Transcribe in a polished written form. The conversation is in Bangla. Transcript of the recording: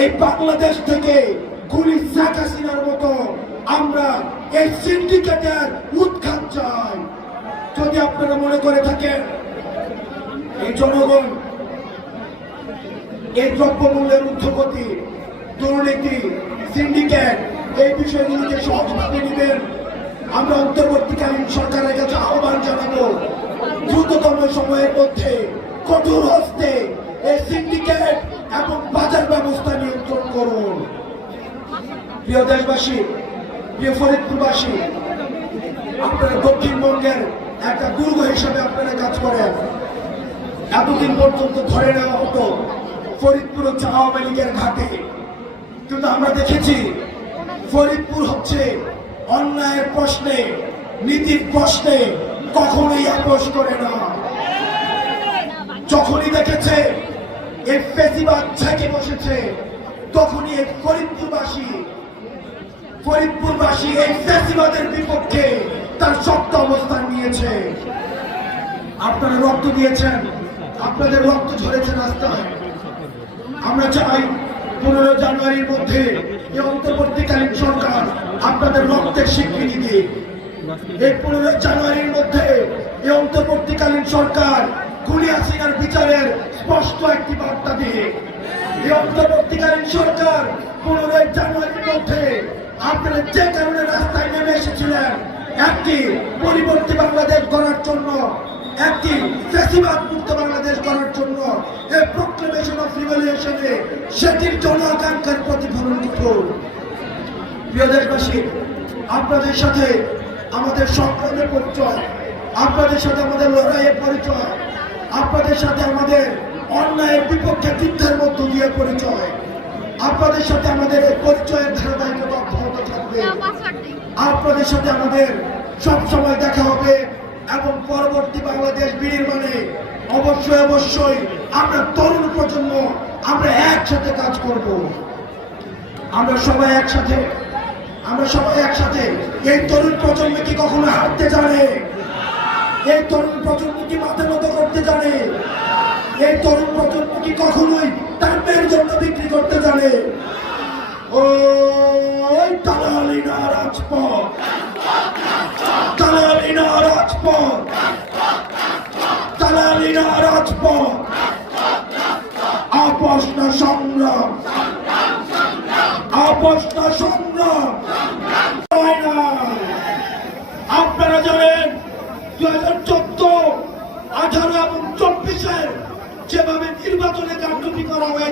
এই বাংলাদেশ থেকে গুলি শেখ হাসিনার মতো আমরা এই সিন্ডিকেটের উৎখাত চাই। যদি আপনারা মনে করে থাকেন এই জনগণ এই দ্রব্যমূল্যের ঊর্ধ্বগতি, দুর্নীতি, সিন্ডিকেট এই বিষয়গুলিকে সহজভাবে নেবেন, আমরা অন্তর্বর্তীকালীন সরকারের কাছে আহ্বান জানাবো দ্রুততম সময়ের মধ্যে কঠোর হস্তে এই সিন্ডিকেট এবং বাজার ব্যবস্থা নিয়ন্ত্রণ করুন। প্রিয় দেশবাসী, প্রিয় ফরিদপুরবাসী, আপনারা দক্ষিণবঙ্গের একটা দুর্গ হিসেবে আপনারা কাজ করেন। এতদিন পর্যন্ত ধরে নেওয়া হতো ফরিদপুর হচ্ছে আওয়ামী লীগের ঘাটে, কিন্তু আমরা দেখেছি ফরিদপুর হচ্ছে অন্যায়ের প্রশ্নে, নীতির প্রশ্নে কখনোই আপোষ করে না। যখনই দেখেছে এই ফেসিবাদ ঝেঁকে বসেছে, তখনই এই ফরিদপুরবাসী এই ফেসিবাদের বিপক্ষে তার শক্ত অবস্থান নিয়েছে। আপনারা রক্ত দিয়েছেন, আপনাদের রক্ত ঝরেছে রাস্তায়। আমরা চাই 15 জানুয়ারির মধ্যে এই অন্তর্বর্তীকালীন সরকার আপনাদের রক্তের স্বীকৃতি দিক। এই 15 জানুয়ারির মধ্যে এই অন্তর্বর্তীকালীন সরকার গুলি হাসিনার বিচারের স্পষ্ট একটি বার্তা দিয়ে এই অন্তর্বর্তীকালীন সরকার 15 জানুয়ারির মধ্যে আপনারা যে কারণে রাস্তায় নেমে এসেছিলেন একটি পরিবর্তী বাংলাদেশ গড়ার জন্য, একটি ফ্যাসিবাদ মুক্ত বাংলাদেশ গড়ার জন্য, এই প্রক্লেমেশন অফ রিভলিউশনে সেটির জন আকাঙ্ক্ষার প্রতিফলন করুন। প্রিয় দেশবাসী, আপনাদের সাথে আমাদের সংগ্রামের পরিচয়, আপনাদের সাথে আমাদের লড়াইয়ের পরিচয়, আপনাদের সাথে আমাদের অন্যায়ের বিপক্ষে যুদ্ধের মধ্য দিয়ে পরিচয়, আপনাদের সাথে আমাদের এই পরিচয়ের ধারাবাহিকতা অব্যাহত থাকবে। আপনাদের সাথে আমাদের সবসময় দেখা হবে এবং পরবর্তী বাংলাদেশ বিনির্মাণে অবশ্যই আমরা তরুণ প্রজন্ম আমরা একসাথে কাজ করব। আমরা সবাই একসাথে এই তরুণ প্রজন্ম কি কখনো হারতে জানে? এই তরুণ প্রজন্ম কি মাথা নত করতে জানে? এই তরুণ প্রজন্ম কি কখনোই তার মেয়ের জন্য বিক্রি করতে জানে? ওই দালালি না রাজপথ, দালালি না রাজপথ, দালালি না রাজপথ, আপোষ না সংগ্রাম, আপোষ না সংগ্রাম। আপনারা জানেন 2014, 18 এবং 24-এ যেভাবে নির্বাচনে কারচুপি করা হয়েছে।